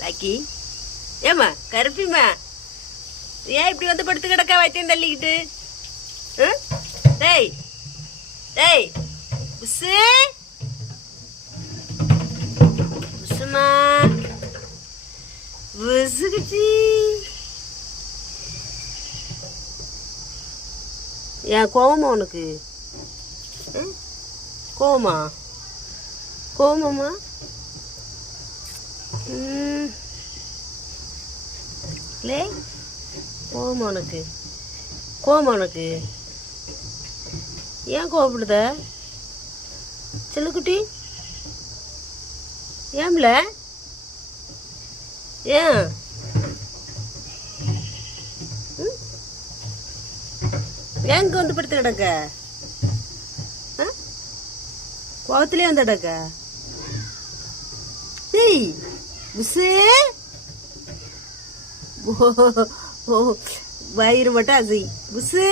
லாக்கி ஏம்மா கருப்பிம்மா ஏன் இப்படி வந்து படுத்து கிடக்கா வைத்தியம் தள்ளிக்கிட்டு? டேய் டேய் புஸ்ஸு புஸ்ஸுமா புஸ்ஸுக்குச்சி ஏன் கோவமா உனக்கு? கோவமா கோவமாம்மா? லே கோவமா உனக்கு? கோவமா உனக்கு? ஏன் கோவப்படுத செல்லுக்குட்டி? ஏம்ல ஏன் ஏங்க வந்து படுத்து கிடக்க? கோவத்திலே வந்து கிடக்க? ஏய் புஸ்ஸு வயிறு மட்டும் அசை புஸ்ஸு.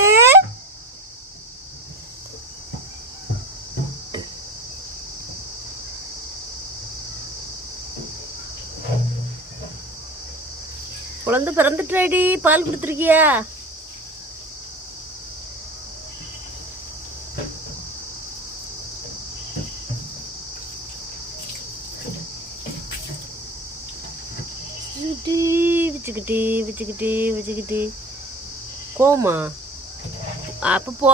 குழந்தை பிறந்துட்டாடி, பால் கொடுத்துருக்கியா? வச்சுக்கிட்டி வச்சுக்கிட்டி வச்சுக்கிட்டி கோமா அப்போ போ.